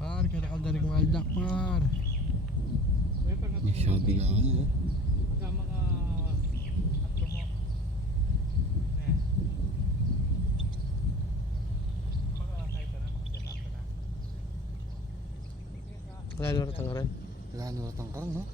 Par, kaya ka daring maldak par. May sabi ka ano. Kasama ka tatlo mo. Makakakay ka na, makasetup ka na. Lalo na tangaran. Lalo na tangkarang no?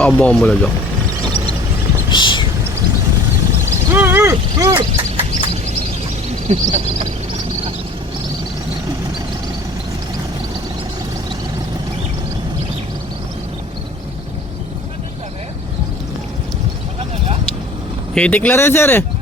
Nakabungan mo na dyan. Hitik lang rin sir eh.